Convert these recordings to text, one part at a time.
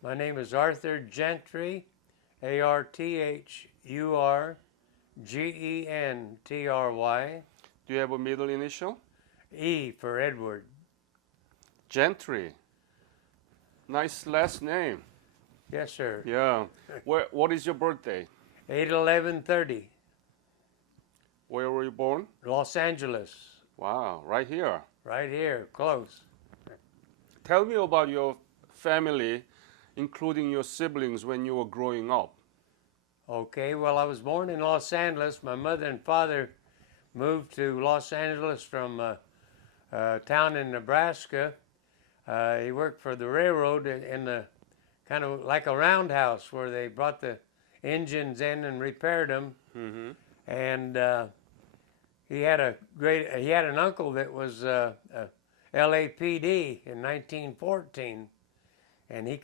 My name is Arthur Gentry, Arthurgentry. Do you have a middle initial? E for Edward. Gentry. Nice last name. Yes, sir. Yeah. What is your birthday? 8/11/30, Where were you born? Los Angeles. Wow, right here. Right here, close. Tell me about your family, including your siblings when you were growing up. Okay, well, I was born in Los Angeles. My mother and father moved to Los Angeles from a town in Nebraska. He worked for the railroad in the kind of like a roundhouse where they brought the engines in and repaired them. Mm-hmm. And he had an uncle that was LAPD in 1914, and he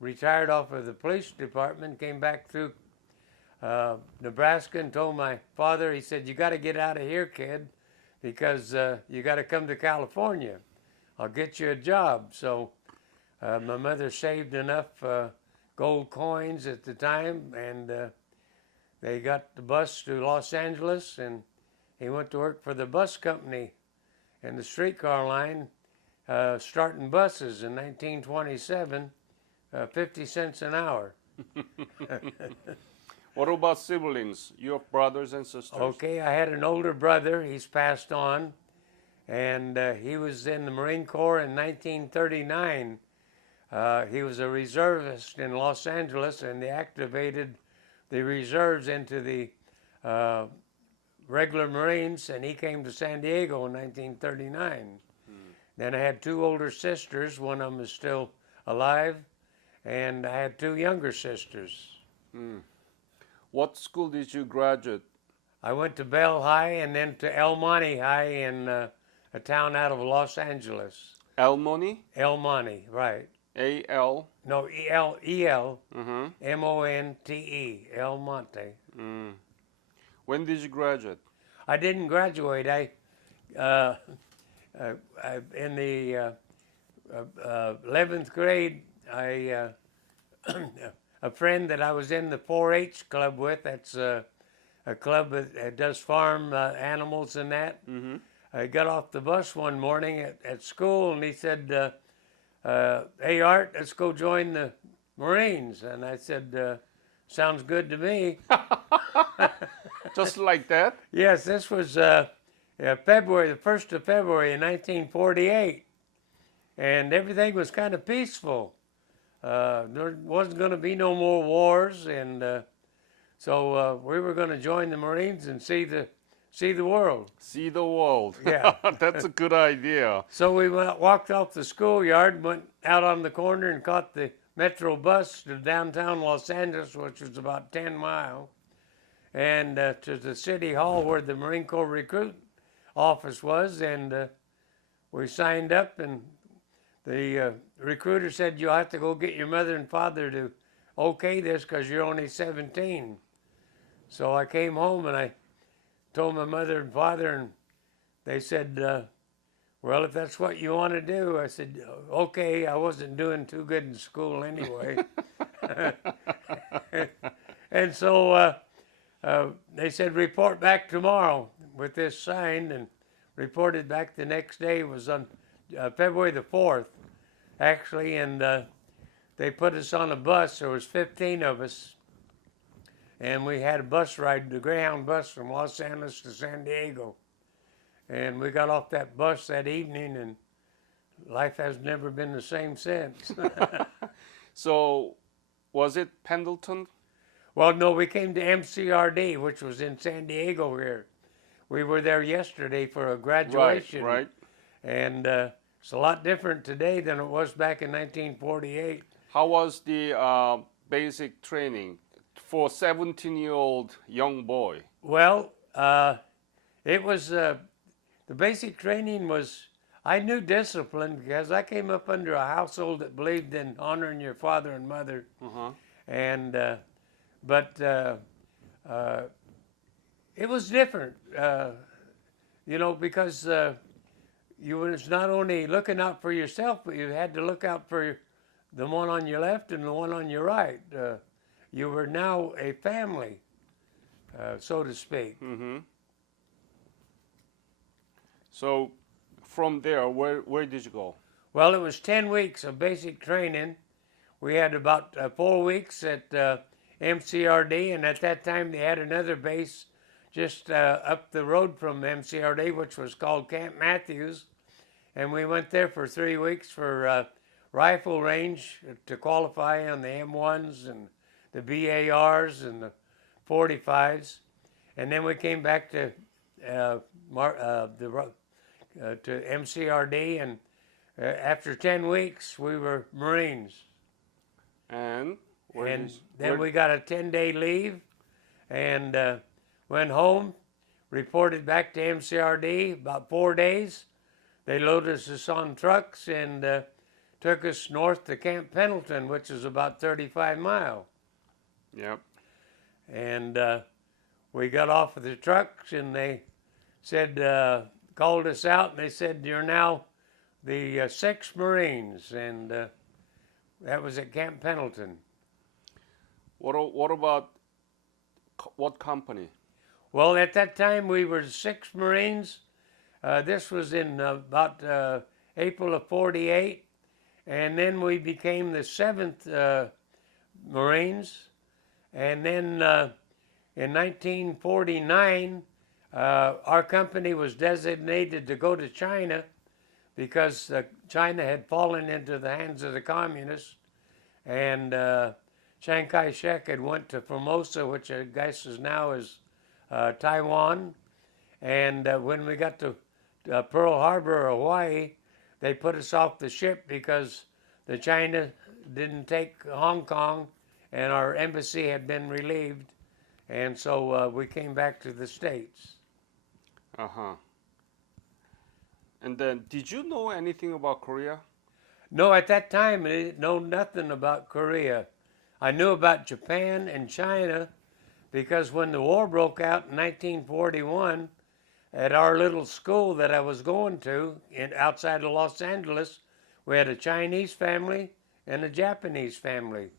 retired off of the police department, came back through Nebraska and told my father, he said, "You got to get out of here, kid, because you got to come to California. I'll get you a job." So my mother saved enough gold coins at the time, and they got the bus to Los Angeles, and he went to work for the bus company and the streetcar line, starting buses in 1927, 50 cents an hour. What about siblings? You have brothers and sisters? Okay, I had an older brother. He's passed on, and he was in the Marine Corps in 1939. He was a reservist in Los Angeles, and they activated the reserves into the regular Marines, and he came to San Diego in 1939. Then I had two older sisters. One of them is still alive, and I had two younger sisters. What school did you graduate? I went to Bell High and then to El Monte High in a town out of Los Angeles. El Monte? El Monte, right. A-L? No, E-L, Mm-hmm. M-O-N-T-E, El Monte. When did you graduate? I didn't graduate. In the 11th grade, a friend that I was in the 4-H club with, that's a club that does farm animals and that. Mm-hmm. I got off the bus one morning at school, and he said, "Hey, Art, let's go join the Marines." And I said, "Sounds good to me." Just like that? Yes, this was February, the 1st of February in 1948, and everything was kind of peaceful. There wasn't going to be no more wars, and so we were going to join the Marines and see the world. See the world. Yeah. That's a good idea. So we walked off the schoolyard, went out on the corner, and caught the Metro bus to downtown Los Angeles, which was about 10 miles, and to the city hall where the Marine Corps recruit office was, and we signed up, and the recruiter said, "You'll have to go get your mother and father to okay this because you're only 17. So I came home and I told my mother and father, and they said, "Well, if that's what you want to do," I said, "Okay." I wasn't doing too good in school anyway. And so they said, "Report back tomorrow with this signed," and reported back the next day. It was on February the 4th, actually, and they put us on a bus. There was 15 of us, and we had a bus ride, the Greyhound bus from Los Angeles to San Diego. And we got off that bus that evening, and life has never been the same since. So, was it Pendleton? Well, no, we came to MCRD, which was in San Diego here. We were there yesterday for a graduation. Right. And it's a lot different today than it was back in 1948. How was the basic training for a 17-year-old young boy? Well, it was, the basic training was, I knew discipline because I came up under a household that believed in honoring your father and mother. Uh-huh. And, but it was different, because you was not only looking out for yourself, but you had to look out for the one on your left and the one on your right. You were now a family, so to speak. Mm-hmm. So from there, where did you go? Well, it was 10 weeks of basic training. We had about 4 weeks at MCRD, and at that time they had another base just up the road from MCRD, which was called Camp Matthews. And we went there for 3 weeks for rifle range to qualify on the M1s and the BARs and the 45s. And then we came back to MCRD, and after 10 weeks, we were Marines. And then we got a 10-day leave and went home, reported back to MCRD about 4 days. They loaded us on trucks and took us north to Camp Pendleton, which is about 35 miles. Yep. And we got off of the trucks, and they said, called us out, and they said, "You're now the 6th Marines," and that was at Camp Pendleton. What about what company? Well, at that time we were 6th Marines. This was in about April of '48, and then we became the 7th Marines, and then in 1949 our company was designated to go to China because China had fallen into the hands of the communists, and Chiang Kai-shek had went to Formosa, which I guess is now is Taiwan. And when we got to Pearl Harbor, Hawaii, they put us off the ship because the China didn't take Hong Kong, and our embassy had been relieved, and so we came back to the States. Uh-huh. And then, did you know anything about Korea? No, at that time I didn't know nothing about Korea. I knew about Japan and China because when the war broke out in 1941, at our little school that I was going to outside of Los Angeles, we had a Chinese family and a Japanese family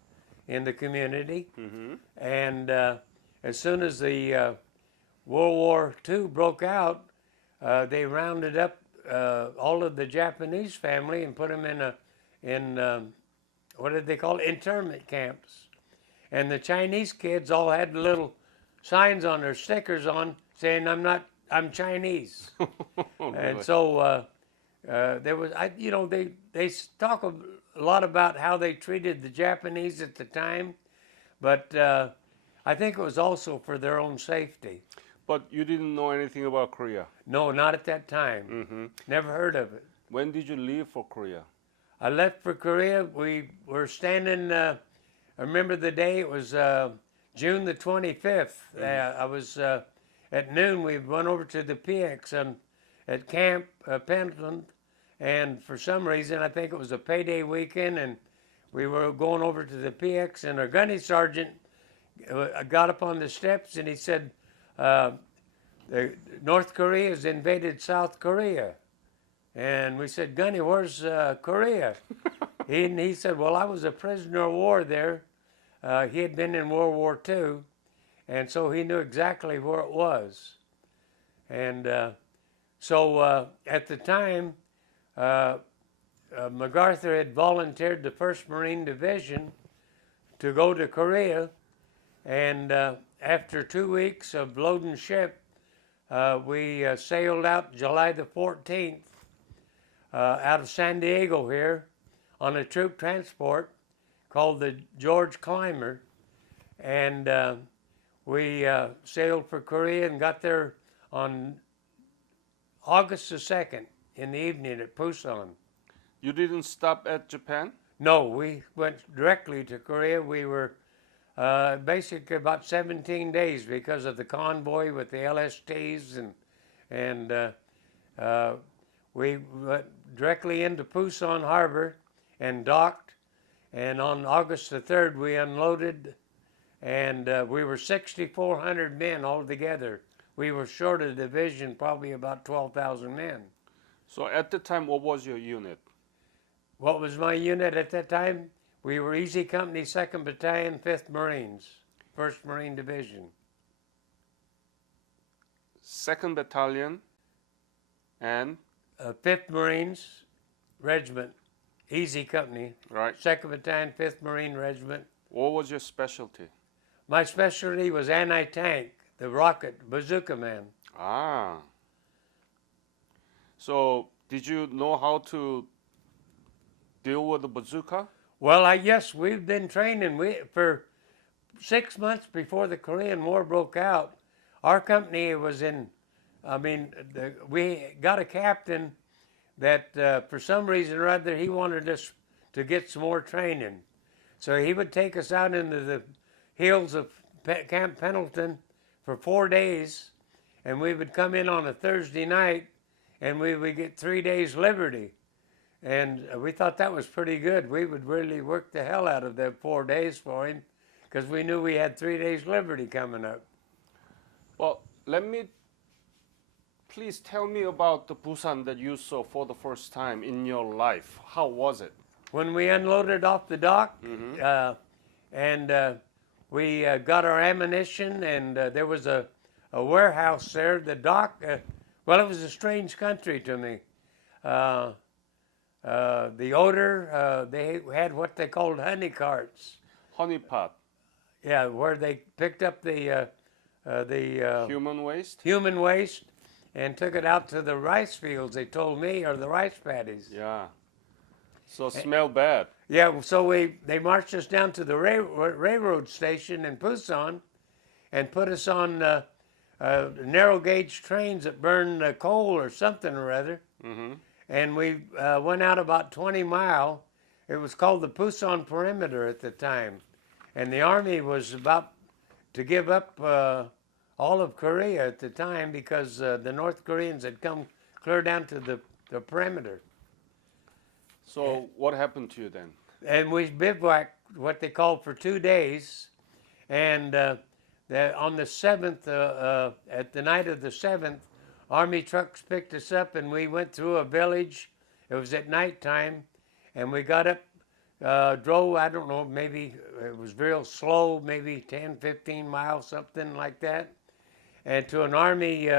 in the community. Mm-hmm. And as soon as the World War II broke out, they rounded up all of the Japanese family and put them in what did they call it? Internment camps. And the Chinese kids all had little signs on their stickers on saying, I'm Chinese. Really? And so there was, they talk a lot about how they treated the Japanese at the time, but I think it was also for their own safety. But you didn't know anything about Korea? No, not at that time. Mm-hmm. Never heard of it. When did you leave for Korea? I left for Korea. We were standing, I remember the day, it was June the 25th. I was, at noon, we went over to the PX at Camp Pendleton, and for some reason, I think it was a payday weekend, and we were going over to the PX, and our gunny sergeant got up on the steps, and he said, North Korea has invaded South Korea. And we said, "Gunny, where's Korea?" He said, "Well, I was a prisoner of war there." He had been in World War II, and so he knew exactly where it was. And so at the time, MacArthur had volunteered the 1st Marine Division to go to Korea, and after 2 weeks of loading ship, we sailed out July the 14th out of San Diego here on a troop transport called the George Clymer, and we sailed for Korea and got there on August the 2nd in the evening at Busan. You didn't stop at Japan? No, we went directly to Korea. We were basically about 17 days because of the convoy with the LSTs, and we went directly into Busan Harbor and docked, and on August the 3rd we unloaded, and we were 6,400 men altogether. We were short a division, probably about 12,000 men. So at the time, what was your unit? What was my unit at that time? We were Easy Company, 2nd Battalion, 5th Marines, 1st Marine Division. 2nd Battalion and 5th Marines Regiment, Easy Company, right. 2nd Battalion, 5th Marine Regiment. What was your specialty? My specialty was anti-tank, the rocket, bazooka man. Ah. So did you know how to deal with the bazooka? Well, yes, we've been training. For 6 months before the Korean War broke out, our company was in, we got a captain that for some reason or other he wanted us to get some more training. So he would take us out into the hills of Camp Pendleton for 4 days, and we would come in on a Thursday night, and we would get 3 days liberty. And we thought that was pretty good. We would really work the hell out of the 4 days for him because we knew we had 3 days liberty coming up. Well, please tell me about the Busan that you saw for the first time in your life. How was it? When we unloaded off the dock, we got our ammunition, and there was a warehouse there. The dock, well, it was a strange country to me. The odor, they had what they called honey carts. Honey pot. Yeah, where they picked up the Human waste? human waste and took it out to the rice fields, they told me, or the rice paddies. Yeah. So smell bad. Yeah, so they marched us down to the railroad station in Busan and put us on narrow gauge trains that burn coal or something or other. And we went out about 20 mile. It was called the Busan Perimeter at the time. And the Army was about to give up all of Korea at the time because the North Koreans had come clear down to the perimeter. So what happened to you then? And we bivouacked what they called for 2 days. And on the 7th, at the night of the 7th, Army trucks picked us up and we went through a village. It was at nighttime. And we got up, drove, I don't know, maybe it was real slow, maybe 10, 15 miles, something like that. And to an Army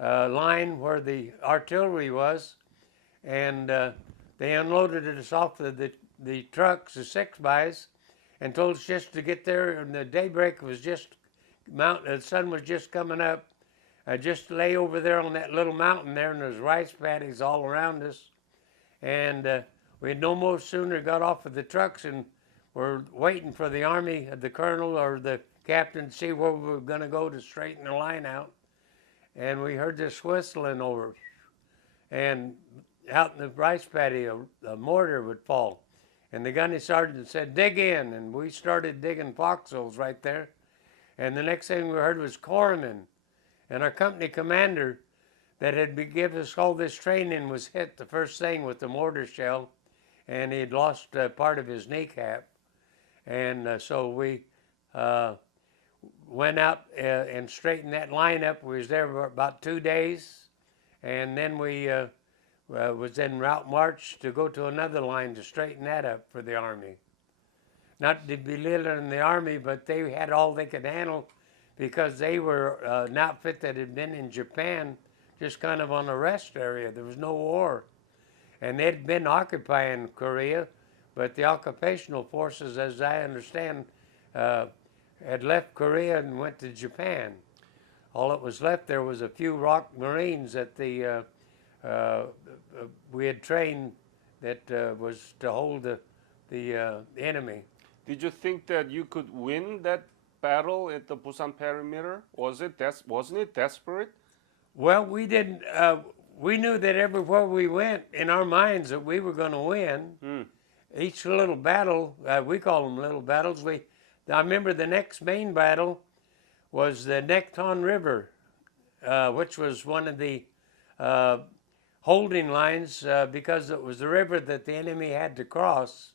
line where the artillery was. And they unloaded us off the trucks, the 6x, and told us just to get there. And the daybreak was just, the sun was just coming up. Just lay over there on that little mountain there, and there's rice paddies all around us. And we had no more sooner got off of the trucks and were waiting for the Army, the colonel or the captain, to see where we were going to go to straighten the line out. And we heard this whistling over, and out in the rice paddy, a mortar would fall. And the gunny sergeant said, "Dig in," and we started digging foxholes right there. And the next thing we heard was corpsmen. And our company commander that had given us all this training was hit the first thing with the mortar shell, and he had lost part of his kneecap. And so we went out and straightened that line up. We was there for about 2 days, and then we was en route march to go to another line to straighten that up for the Army. Not to belittle the Army, but they had all they could handle because they were an outfit that had been in Japan just kind of on a rest area. There was no war. And they'd been occupying Korea, but the occupational forces, as I understand, had left Korea and went to Japan. All that was left there was a few ROC Marines that we had trained that was to hold the enemy. Did you think that you could win that battle at the Busan perimeter? Wasn't it desperate? Well, we didn't. We knew that everywhere we went, in our minds, that we were going to win. Each little battle, we call them little battles. I remember the next main battle was the Nekton River, which was one of the holding lines because it was the river that the enemy had to cross.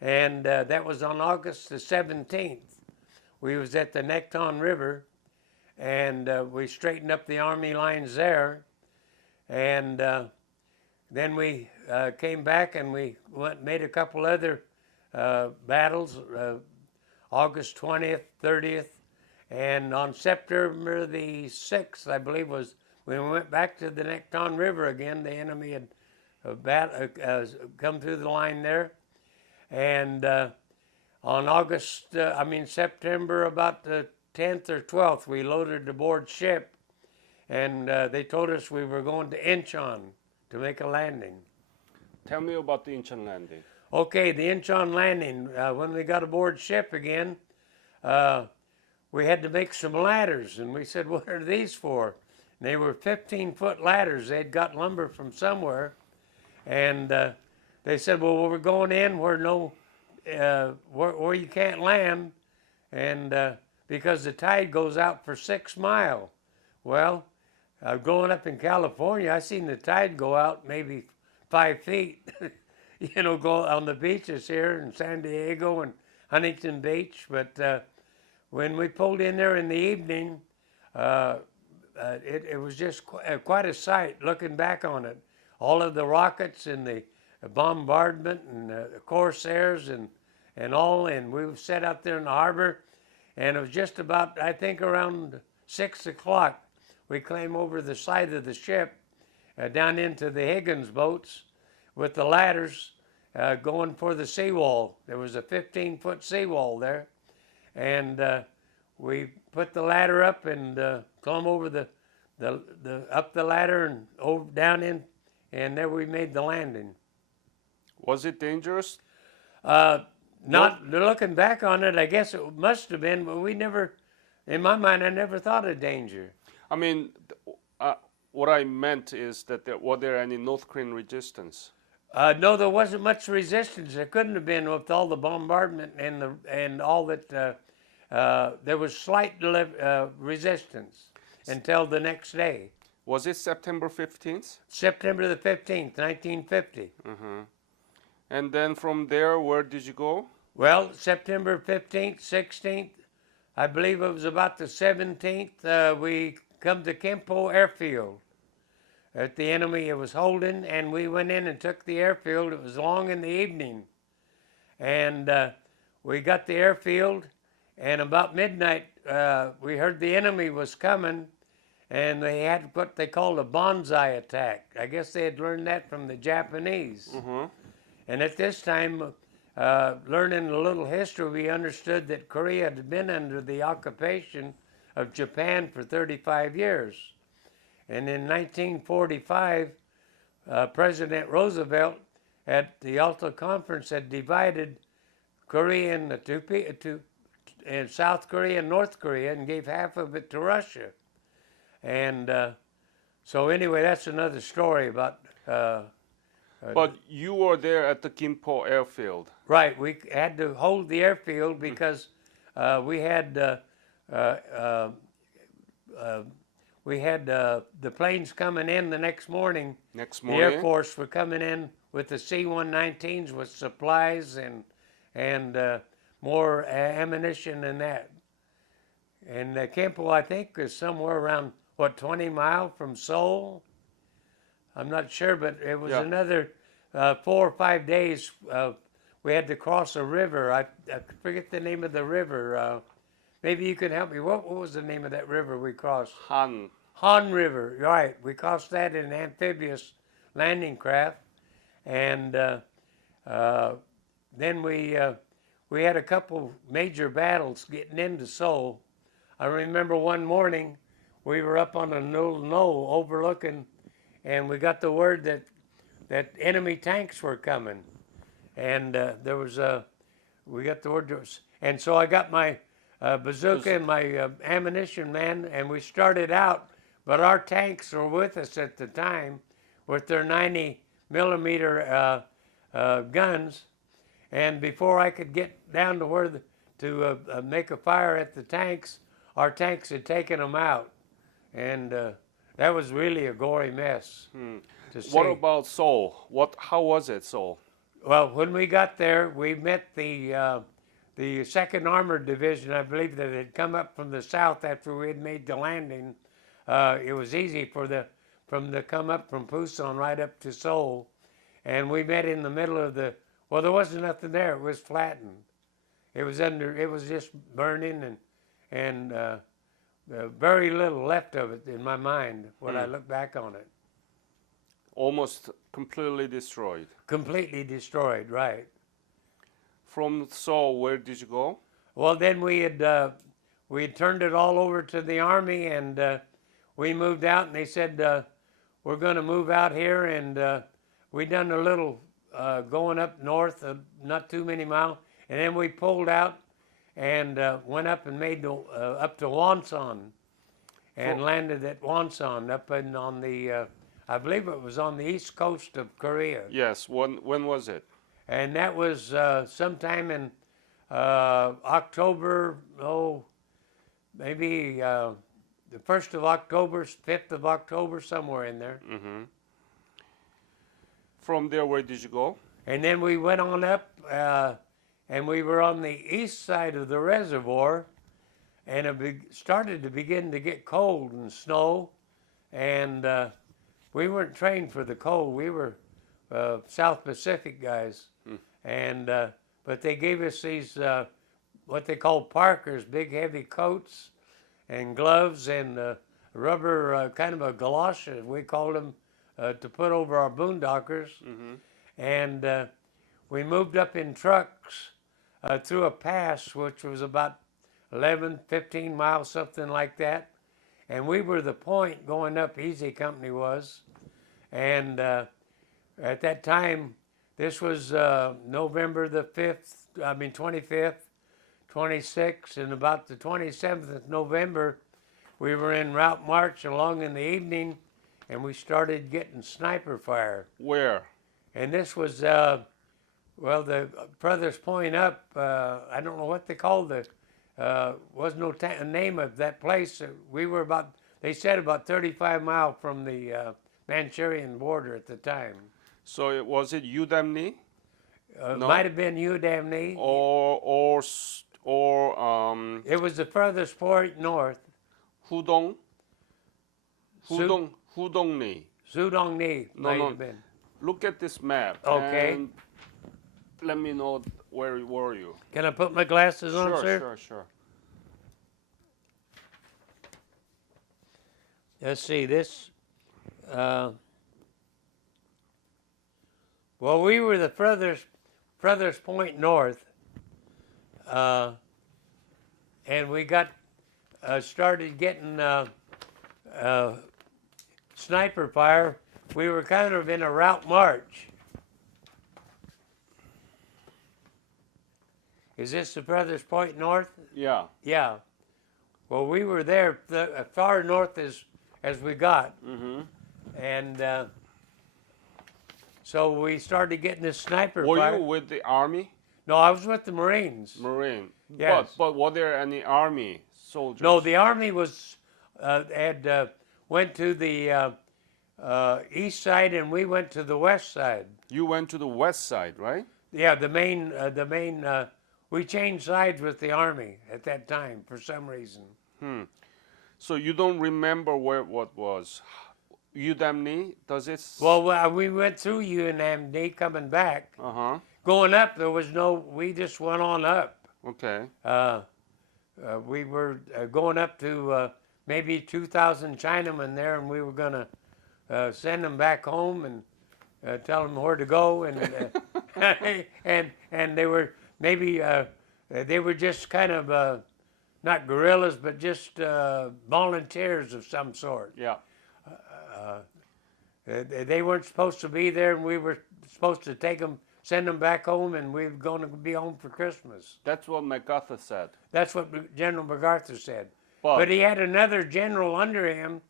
And that was on August the 17th. We was at the Nekton River, and we straightened up the Army lines there. And then we came back and we made a couple other battles, August 20th, 30th, and on September the 6th, I believe, was when we went back to the Necton River again. The enemy had come through the line there, and on September about the 10th or 12th, we loaded aboard ship, and they told us we were going to Inchon to make a landing. Tell me about the Inchon Landing. Okay, the Inchon Landing, when we got aboard ship again, we had to make some ladders, and we said, what are these for? And they were 15-foot ladders. They'd got lumber from somewhere, and they said, well, we're going in where where you can't land, and because the tide goes out for 6 miles. Well, growing up in California, I seen the tide go out maybe 5 feet, go on the beaches here in San Diego and Huntington Beach. But when we pulled in there in the evening, it was just quite a sight looking back on it. All of the rockets and the bombardment and the corsairs and all, and we were set out there in the harbor, and it was just about, I think, around 6 o'clock, we came over the side of the ship down into the Higgins boats with the ladders going for the seawall. There was a 15-foot seawall there, and we put the ladder up and climb over up the ladder and over down in, and there we made the landing. Was it dangerous? Not looking back on it, I guess it must have been, but we never, in my mind, I never thought of danger. I mean, what I meant is that were there any North Korean resistance? No, there wasn't much resistance. There couldn't have been with all the bombardment and all that. There was slight resistance until the next day. Was it September 15th? September the 15th, 1950. Mm-hmm. And then from there, where did you go? Well, September 15th, 16th, I believe it was about the 17th, we come to Kimpo Airfield. At the enemy, it was holding, and we went in and took the airfield. It was long in the evening. And we got the airfield, and about midnight, we heard the enemy was coming, and they had what they called a bonsai attack. I guess they had learned that from the Japanese. Mm-hmm. And at this time, learning a little history, we understood that Korea had been under the occupation of Japan for 35 years. And in 1945, President Roosevelt at the Yalta Conference had divided Korea into South Korea and North Korea and gave half of it to Russia. And so anyway, that's another story about... but you were there at the Gimpo airfield. Right, we had to hold the airfield because we had the planes coming in the next morning. Next The morning? Air Force were coming in with the C-119s with supplies and more ammunition than that. And Kimpo, I think, is somewhere around, 20 miles from Seoul? I'm not sure, but it was another 4 or 5 days. We had to cross a river. I forget the name of the river. Maybe you can help me. What was the name of that river we crossed? Han River, right. We crossed that in an amphibious landing craft. And then we had a couple major battles getting into Seoul. I remember one morning we were up on a little knoll overlooking, and we got the word that enemy tanks were coming. And we got the word, and so I got my bazooka and my ammunition man, and we started out, but our tanks were with us at the time with their 90 millimeter guns, and before I could get down to where to make a fire at the tanks, our tanks had taken them out, and that was really a gory mess to see. What about Seoul? How was it, Seoul? Well, when we got there, we met the 2nd Armored Division, I believe, that had come up from the south after we had made the landing. It was easy for them to come up from Pusan right up to Seoul, and we met in the middle of Well, there wasn't nothing there. It was flattened. It was just burning, and very little left of it in my mind when I look back on it. Almost completely destroyed. Completely destroyed, right. From Seoul, where did you go? Well, then we had turned it all over to the Army, and we moved out, and they said, we're going to move out here, and we done a little going up north, not too many miles, and then we pulled out and went up and made up to Wonsan, and landed at Wonsan up on the, I believe it was on the east coast of Korea. Yes. When was it? And that was sometime in October, maybe the 1st of October, 5th of October, somewhere in there. Mm-hmm. From there, where did you go? And then we went on up, and we were on the east side of the reservoir, and it started to begin to get cold and snow, and we weren't trained for the cold. We were South Pacific guys, and but they gave us these what they call parkers, big heavy coats and gloves and rubber kind of a galoshes, we called them, to put over our boondockers. Mm-hmm. And we moved up in trucks through a pass, which was about 11, 15 miles, something like that. And we were the point going up, Easy Company was. And at that time, this was November the 25th, 26th, and about the 27th of November, we were en route march along in the evening, and we started getting sniper fire. Where? And this was, well, the furthest point up, I don't know what they called it, was no name of that place. We were about, they said about 35 miles from the Manchurian border at the time. So was it Udamni? No? Might have been Udamni. Or it was the furthest point north. Hudong? Hudongni. Sudongni might have been. Look at this map. Okay. And let me know where were you. Can I put my glasses on, sir? Sure. Let's see this. Well, we were the furthest point north, and we got started getting sniper fire. We were kind of in a route march. Is this the furthest point north? Yeah. Yeah. Well, we were there far north as we got. Mm-hmm. And so we started getting this sniper Were fire. you with the army? No, I was with the Marines. Marine. Yes. But were there any army soldiers? No, the Army was went to the east side, and we went to the west side. You went to the west side, right? Yeah, the main. We changed sides with the Army at that time for some reason. So you don't remember what was Udamni? Does it? Well, we went through UNMD coming back. Uh-huh. Going up, there was no. We just went on up. Okay. We were going up to maybe 2,000 Chinamen there, and we were going to send them back home and tell them where to go, and and they were maybe they were just kind of not guerrillas, but just volunteers of some sort. Yeah. They weren't supposed to be there, and we were supposed to take them, send them back home, and we were going to be home for Christmas. That's what MacArthur said. That's what General MacArthur said. But But he had another general under him,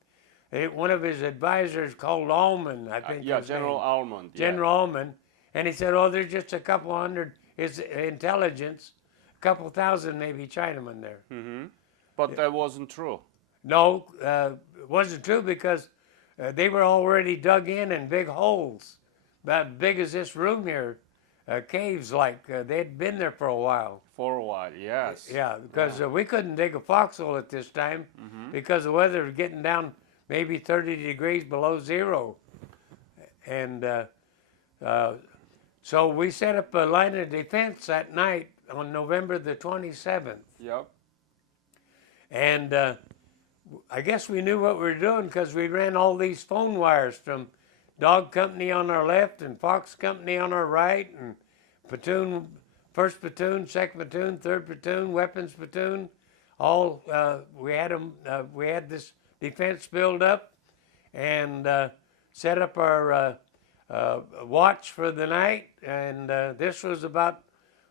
one of his advisors called Allman, I think. yeah, his General name. Almond. Yeah. General Allman. And he said, oh, there's just a couple hundred, his intelligence, a couple thousand maybe Chinamen there. Mm-hmm. But that wasn't true. No, it wasn't true because they were already dug in big holes, about big as this room here, caves like. They'd been there for a while. For a while, yes. Yeah, because we couldn't dig a foxhole at this time because the weather was getting down maybe 30 degrees below zero. And So we set up a line of defense that night on November the 27th. Yep. And I guess we knew what we were doing because we ran all these phone wires from Dog Company on our left and Fox Company on our right, and platoon, first platoon, second platoon, third platoon, weapons platoon. All we had them. We had this defense build up, and set up our watch for the night. And this was about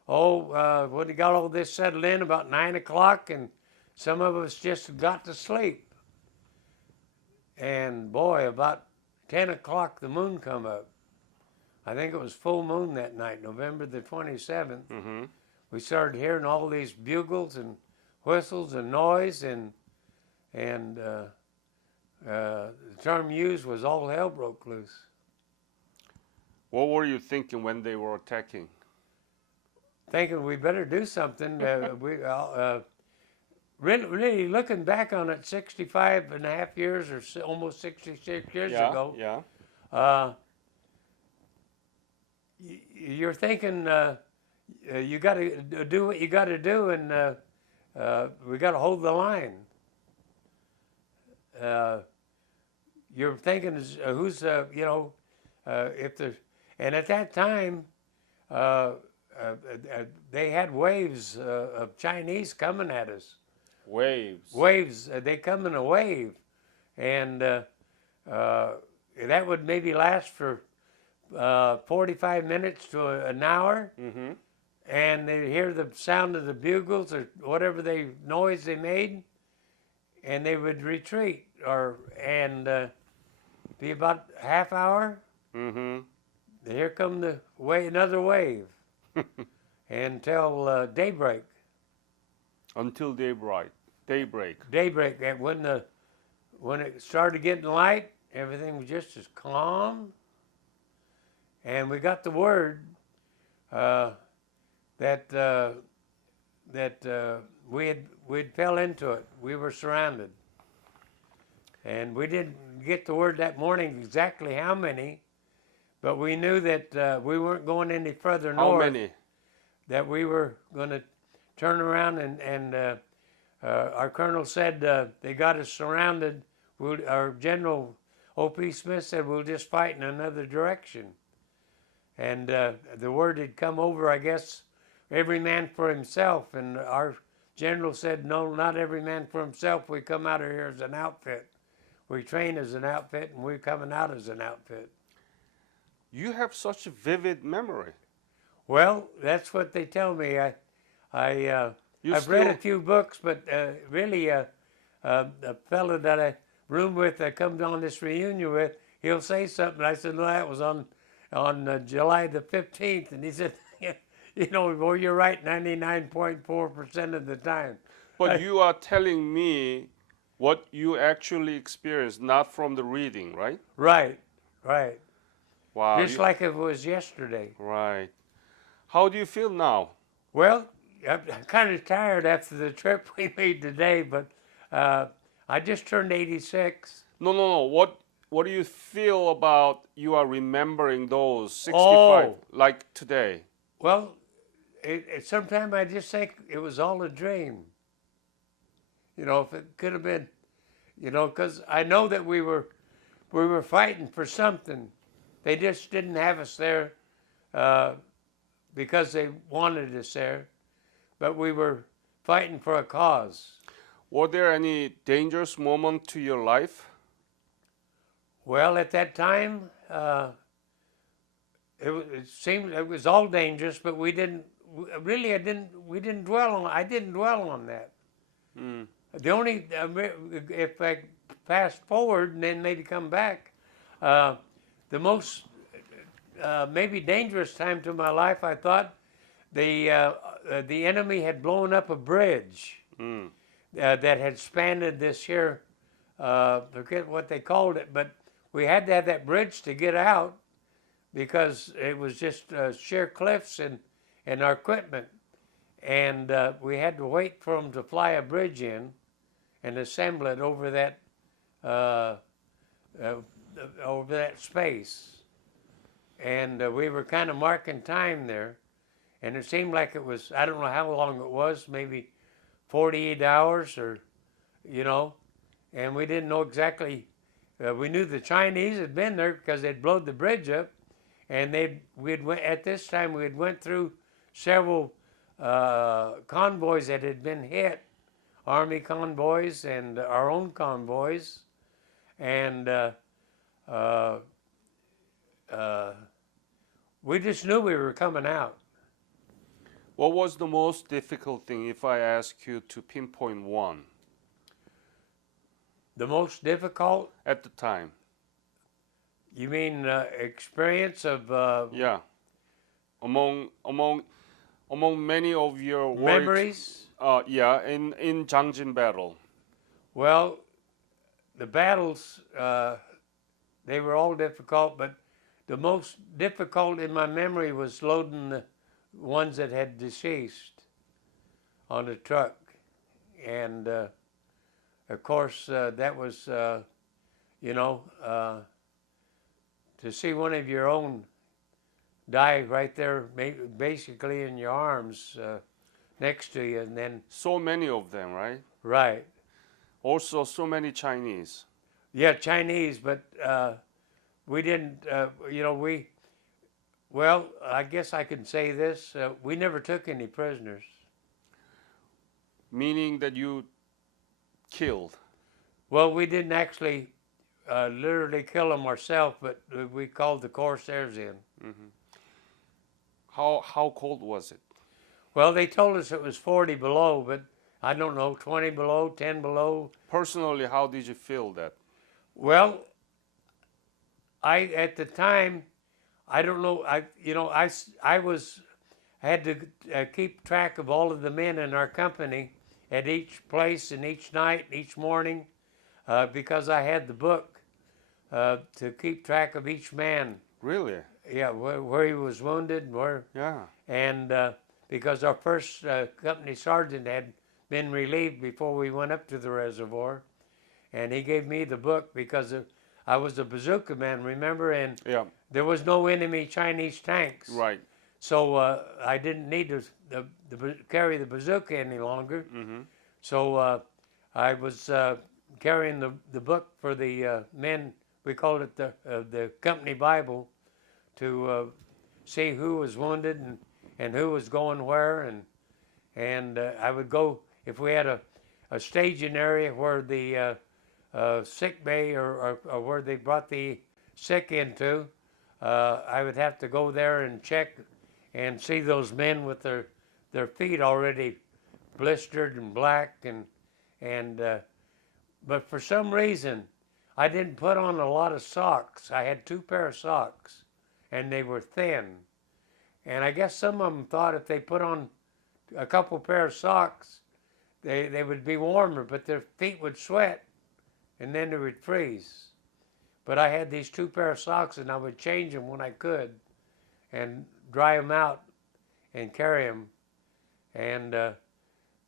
when we got all this settled in about 9 o'clock, and some of us just got to sleep. And boy, about 10 o'clock, the moon come up. I think it was full moon that night, November the 27th. Mm-hmm. We started hearing all these bugles and whistles and noise, and the term used was all hell broke loose. What were you thinking when they were attacking? Thinking we better do something. Really looking back on it, 65 and a half years or almost 66 years ago. Yeah. You're thinking you got to do what you got to do, and we got to hold the line. You're thinking, who's if the, and at that time they had waves of Chinese coming at us. Waves. They come in a wave, and that would maybe last for 45 minutes to an hour. Mm-hmm. And they'd hear the sound of the bugles or whatever noise they made, and they would retreat and be about half hour. Mm-hmm. Here come another wave until daybreak. Until daybreak. Daybreak. And when it started getting light, everything was just as calm. And we got the word that we'd fell into it. We were surrounded, and we didn't get the word that morning exactly how many, but we knew that we weren't going any further north. How many? That we were going to turn around, and our colonel said they got us surrounded. Our General O.P. Smith said we'll just fight in another direction. And the word had come over, I guess, every man for himself. And our general said, no, not every man for himself. We come out of here as an outfit. We train as an outfit, and we're coming out as an outfit. You have such a vivid memory. Well, that's what they tell me. I've read a few books, but really a fellow that I roomed with, that comes on this reunion with, he'll say something. I said, no, that was on July the 15th. And he said, well, you're right 99.4% of the time. But you are telling me what you actually experienced, not from the reading, right? Right. Wow. Just like it was yesterday. Right. How do you feel now? Well, I'm kind of tired after the trip we made today, but I just turned 86. No. What do you feel about you are remembering those 65, like today? Well, sometimes I just think it was all a dream. If it could have been, because I know that we were fighting for something. They just didn't have us there because they wanted us there, but we were fighting for a cause. Were there any dangerous moments to your life? Well, at that time, it seemed it was all dangerous, but we didn't dwell on. I didn't dwell on that. Mm. The only if I fast forward and then maybe come back, the most maybe dangerous time to my life, I thought the enemy had blown up a bridge that had spanned this here. Forget what they called it, but we had to have that bridge to get out because it was just sheer cliffs and our equipment. And we had to wait for them to fly a bridge in and assemble it over that space. and we were kind of marking time there, and it seemed like it was, I don't know how long it was, maybe 48 hours or, you know, and we didn't know exactly. We knew the Chinese had been there because they'd blown the bridge up, and at this time we had went through several convoys that had been hit, Army convoys and our own convoys, and we just knew we were coming out. What was the most difficult thing if I ask you to pinpoint one The most difficult? at the time? You mean experience of Yeah. Among many of your memories? Yeah, in Jangjin battle. Well, the battles, they were all difficult, but the most difficult in my memory was loading the ones that had deceased on the truck. And of course, that was, you know, to see one of your own die right there, basically in your arms next to you, and then. So many of them, right? Right. Also, so many Chinese. Yeah, Chinese, but we didn't, you know, well, I guess I can say this, we never took any prisoners. Meaning that you killed. Well, we didn't actually literally kill them ourselves, but we called the Corsairs in. Mm-hmm. How cold was it? Well, they told us it was 40 below, but I don't know, 20 below, 10 below. Personally, how did you feel that? Well, at the time, I don't know, I had to keep track of all of the men in our company at each place and each night, each morning, because I had the book to keep track of each man. Really? Yeah, where he was wounded, Yeah. and because our first company sergeant had been relieved before we went up to the reservoir, and he gave me the book because I was a bazooka man, remember, and Yeah. there was no enemy Chinese tanks. Right. So I didn't need to carry the bazooka any longer. Mm-hmm. So I was carrying the book for the men. We called it the company Bible, to see who was wounded and who was going where, and I would go if we had a staging area where the sick bay or where they brought the sick into. I would have to go there and check and see those men with their feet already blistered and black, and but for some reason I didn't put on a lot of socks. I had 2 pair of socks, and they were thin, and I guess some of them thought if they put on a couple pair of socks they would be warmer, but their feet would sweat and then they would freeze. But I had these 2 pair of socks, and I would change them when I could and dry them out and carry them. And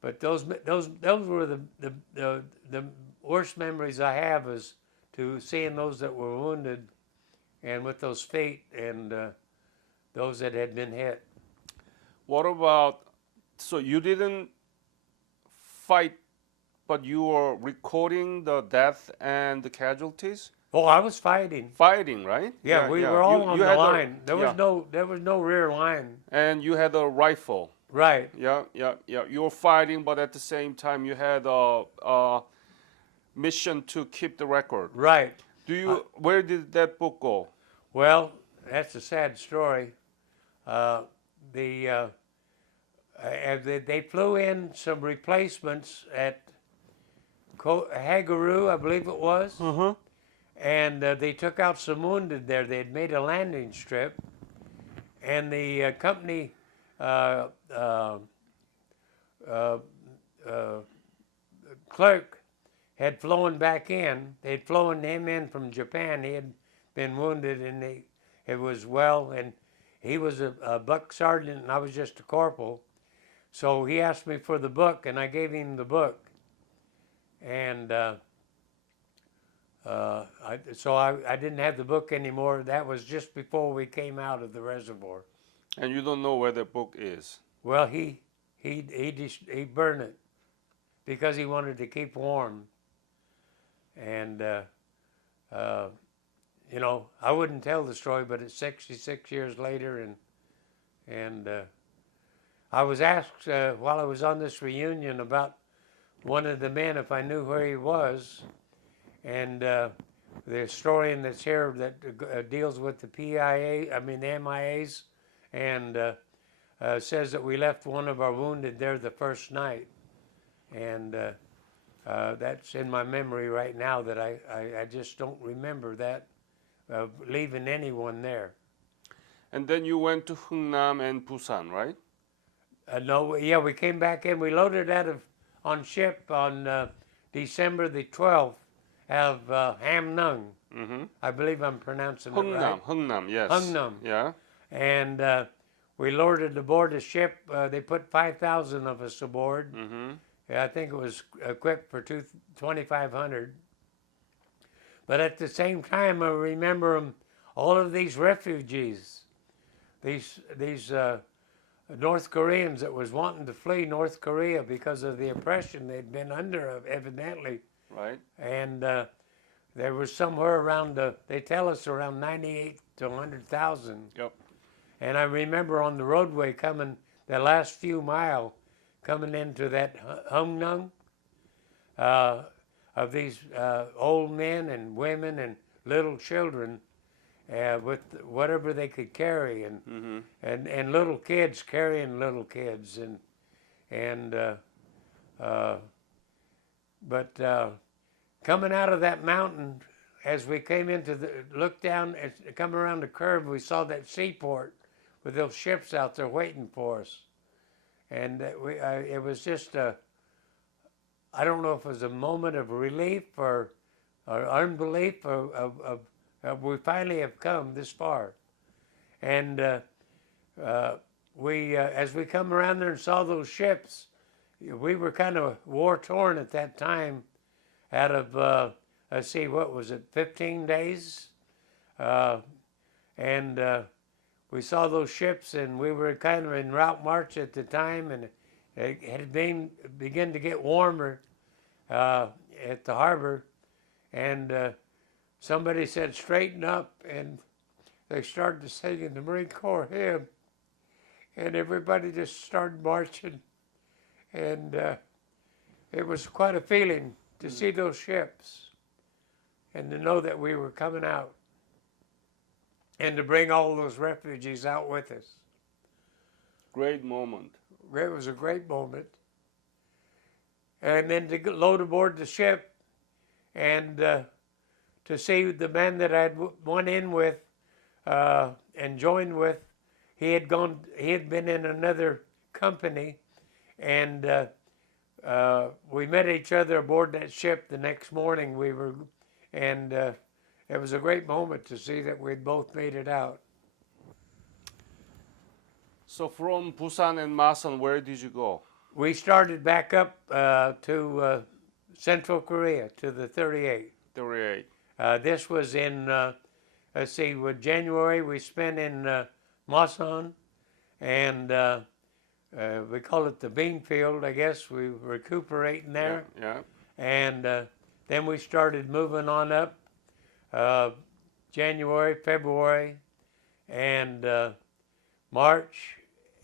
but those were the worst memories I have, is to seeing those that were wounded and with those feet, and those that had been hit. What about, so you didn't fight, but you were recording the death and the casualties? Oh, I was fighting. Fighting, right? Yeah, we were all on the had line. There was no rear line. And you had a rifle. Right. Yeah. You were fighting, but at the same time you had a mission to keep the record. Right. Where did that book go? Well, that's a sad story. They flew in some replacements at Hagaru, I believe it was. Uh-huh. And they took out some wounded there. They had made a landing strip, and the company clerk had flown back in. They'd flown him in from Japan. He had been wounded, and it was well, and he was a buck sergeant, and I was just a corporal. So he asked me for the book, and I gave him the book. And So I didn't have the book anymore. That was just before we came out of the reservoir. And you don't know where the book is. Well, he burned it because he wanted to keep warm. And you know, I wouldn't tell the story, but it's 66 years later, and I was asked while I was on this reunion about one of the men if I knew where he was, and the historian that's here that deals with the the MIAs, and says that we left one of our wounded there the first night, and that's in my memory right now that I just don't remember that leaving anyone there. And then you went to Hungnam and Busan, right? No, yeah, we came back in. We loaded on ship on December the 12th of Hamnung. Mm-hmm. I believe I'm pronouncing it right. Hungnam, yes. Hungnam. Yeah. And we loaded aboard the ship. They put 5,000 of us aboard. Mm-hmm. I think it was equipped for 2,500. But at the same time, I remember all of these refugees, these North Koreans that was wanting to flee North Korea because of the oppression they'd been under, evidently. Right. And there was somewhere around, they tell us around 98 to 100,000. Yep. And I remember on the roadway coming, the last few miles, coming into that Hungnam, of these old men and women and little children with whatever they could carry, and Mm-hmm. and little kids carrying little kids, but coming out of that mountain, as we came looked down, come around the curve, we saw that seaport with those ships out there waiting for us, and it was just I don't know if it was a moment of relief or unbelief of we finally have come this far. And as we come around there and saw those ships, we were kind of war-torn at that time out of, let's see, what was it, 15 days? And we saw those ships, and we were kind of in route march at the time, and it had begun to get warmer at the harbor, and somebody said, "Straighten up," and they started singing the Marine Corps hymn, and everybody just started marching, and it was quite a feeling to see those ships, and to know that we were coming out, and to bring all those refugees out with us. Great moment. It was a great moment. And then to load aboard the ship, and to see the man that I'd went in with and joined with, he had been in another company, and we met each other aboard that ship the next morning. And it was a great moment to see that we'd both made it out. So from Busan and Masan, where did you go? We started back up to Central Korea, to the 38. 38. This was in, let's see, with January we spent in Masan, and we call it the bean field, I guess. We were recuperating there. Yeah. And then we started moving on up January, February, and March,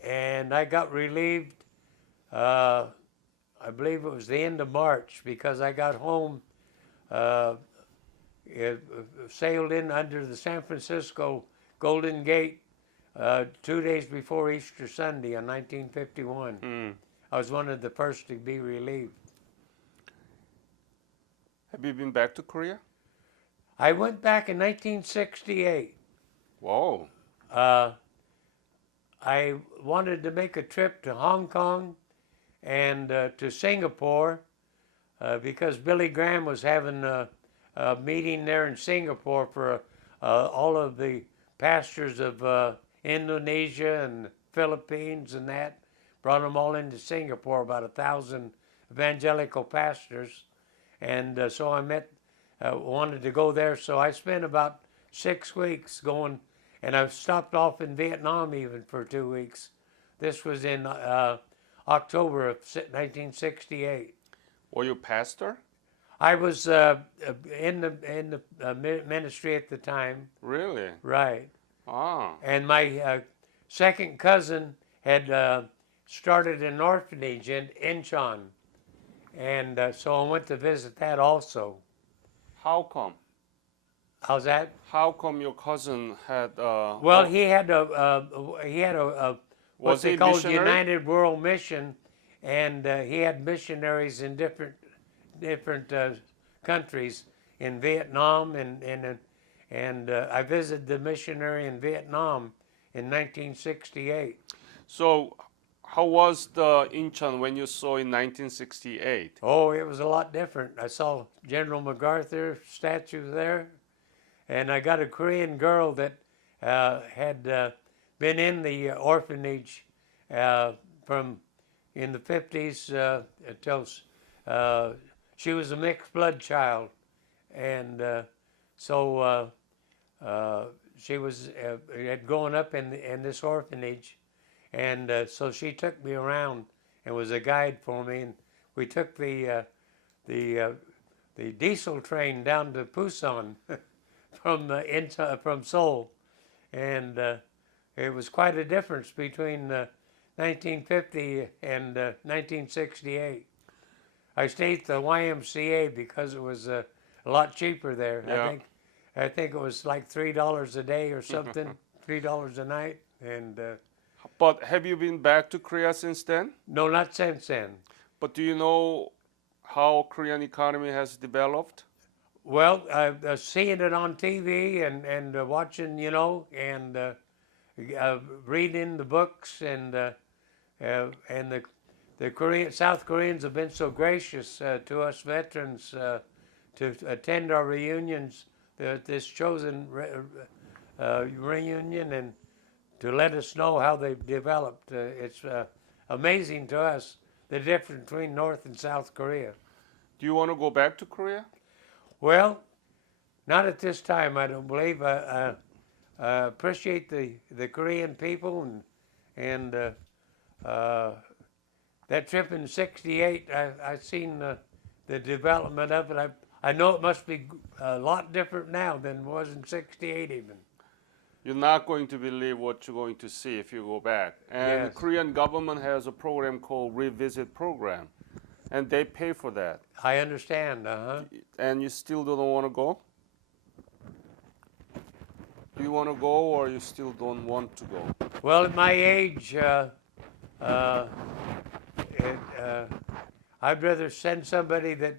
and I got relieved, I believe it was the end of March, because I got home, sailed in under the San Francisco Golden Gate 2 days before Easter Sunday in 1951. Mm. I was one of the first to be relieved. Have you been back to Korea? I went back in 1968. Whoa. I wanted to make a trip to Hong Kong and to Singapore because Billy Graham was having a meeting there in Singapore for all of the pastors of Indonesia and Philippines and that. Brought them all into Singapore, about 1,000 evangelical pastors. And so I met wanted to go there, so I spent about 6 weeks going, and I stopped off in Vietnam even for 2 weeks. This was in October of 1968. Were you a pastor? I was in the ministry at the time, Really? right? Ah. And my second cousin had started an orphanage in Inchon, and so I went to visit that also. How come? How's that? How come your cousin had? Well, he had a what Was they he called missionary? United World Mission, and he had missionaries in different countries in Vietnam, and I visited the missionary in Vietnam in 1968. So, how was the Incheon when you saw in 1968? Oh, it was a lot different. I saw General MacArthur statue there, and I got a Korean girl that had been in the orphanage from in the 50s until she was a mixed blood child, and so she was had grown up in this orphanage, and so she took me around and was a guide for me, and we took the diesel train down to Busan from Seoul, and it was quite a difference between 1950 and 1968. I stayed at the YMCA because it was a lot cheaper there. Yeah. I think it was like $3 a day or something, $3 a night, and But have you been back to Korea since then? no, not since then. But do you know how Korean economy has developed? Well, seeing it on TV and watching, and reading the books, and the South Koreans have been so gracious to us veterans to attend our reunions, this chosen reunion, and to let us know how they've developed. It's amazing to us the difference between North and South Korea. Do you want to go back to Korea? Well, not at this time, I don't believe. I appreciate the Korean people, and that trip in '68, I seen the development of it. I know it must be a lot different now than it was in '68 even. You're not going to believe what you're going to see if you go back. And Yes. the Korean government has a program called Revisit Program, and they pay for that. I understand, And you still don't want to go? Do you want to go, or you still don't want to go? Well, at my age, I'd rather send somebody that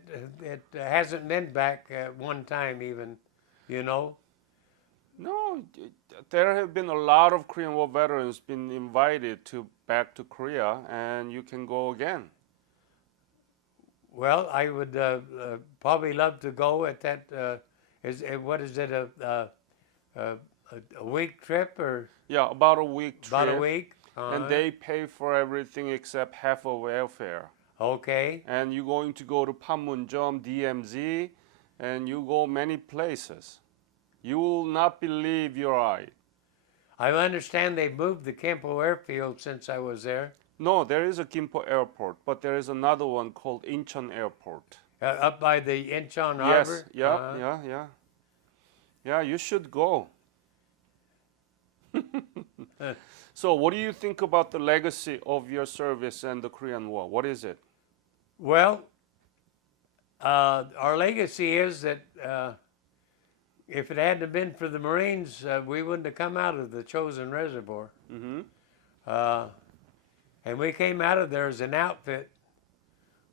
hasn't been back at one time even, No, there have been a lot of Korean War veterans been invited back to Korea, and you can go again. Well, I would probably love to go at that. What is it, a week trip or Yeah, about a week trip. about a week? And they pay for everything except half of airfare. Okay. And you're going to go to Panmunjom, DMZ, and you go many places. You will not believe your eye. I understand they moved the Kempo airfield since I was there. No, there is a Gimpo airport, but there is another one called Incheon Airport. Up by the Inchon Yes, Harbor? yeah. Yeah, you should go. So, what do you think about the legacy of your service and the Korean War? What is it? Well, our legacy is that if it hadn't been for the Marines, we wouldn't have come out of the chosen reservoir. Mm-hmm. And we came out of there as an outfit.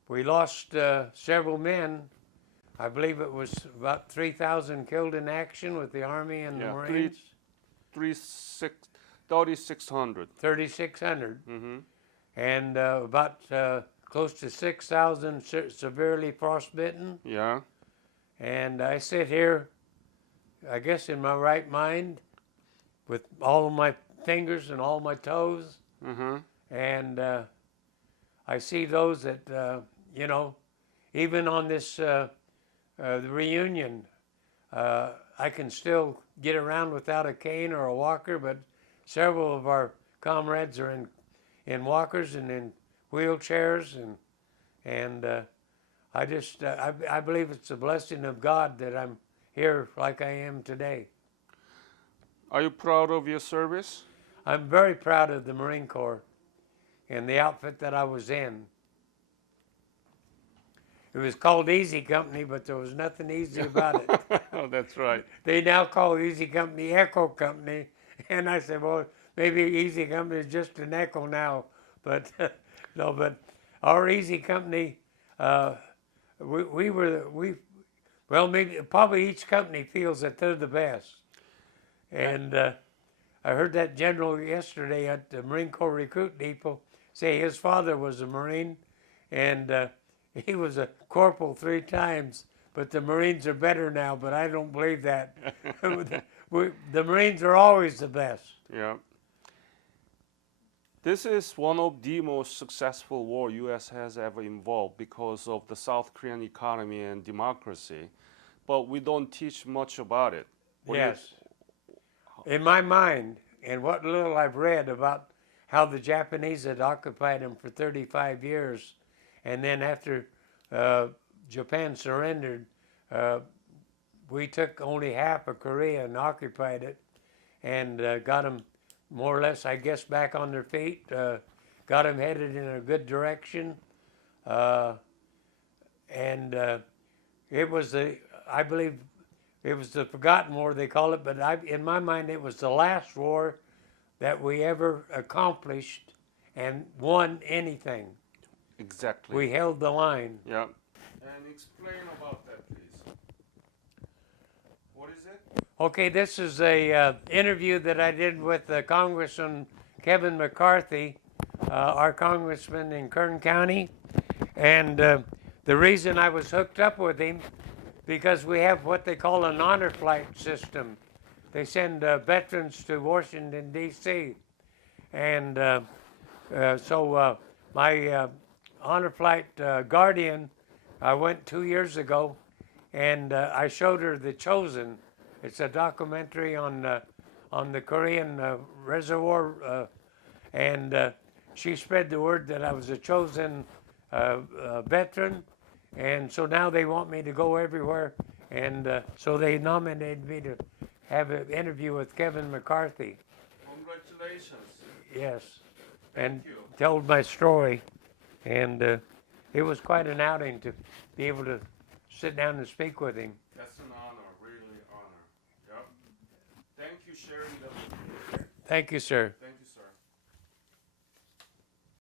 We lost several men. I believe it was about 3,000 killed in action with the Army and the Marines. 3,600. 3,600. Mm-hmm. And about close to 6,000 severely frostbitten. Yeah. And I sit here, I guess in my right mind, with all of my fingers and all my toes. Mm-hmm. And I see those that, even on this the reunion. I can still get around without a cane or a walker, but several of our comrades are in walkers and in wheelchairs, and I believe it's a blessing of God that I'm here like I am today. Are you proud of your service? I'm very proud of the Marine Corps and the outfit that I was in. It was called Easy Company, but there was nothing easy about it. Oh, that's right. They now call Easy Company Echo Company, and I said, well, maybe Easy Company is just an echo now, but no. But our Easy Company, maybe probably each company feels that they're the best, and I heard that general yesterday at the Marine Corps Recruit Depot say his father was a Marine, and he was a corporal 3 times. But the Marines are better now, but I don't believe that. The Marines are always the best. Yeah. This is one of the most successful war U.S. has ever involved because of the South Korean economy and democracy, but we don't teach much about it. Yes. In my mind, and what little I've read about how the Japanese had occupied them for 35 years, and then after Japan surrendered, we took only half of Korea and occupied it, and got them more or less, I guess, back on their feet, got them headed in a good direction, and it was I believe it was the forgotten war, they call it, but in my mind it was the last war that we ever accomplished and won anything. Exactly. We held the line. Yeah. And explain about that, please. What is it? Okay, this is a interview that I did with Congressman Kevin McCarthy, our congressman in Kern County, and the reason I was hooked up with him because we have what they call an honor flight system. They send veterans to Washington, D.C., and so my honor flight guardian, I went 2 years ago, and I showed her The Chosen. It's a documentary on the Korean reservoir, and she spread the word that I was a chosen veteran, and so now they want me to go everywhere, and so they nominated me to have an interview with Kevin McCarthy. Congratulations. Yes, Thank you. told my story, and it was quite an outing to be able to sit down and speak with him. That's an honor, really honor. Yep. Thank you, sharing the. Thank you, sir. Thank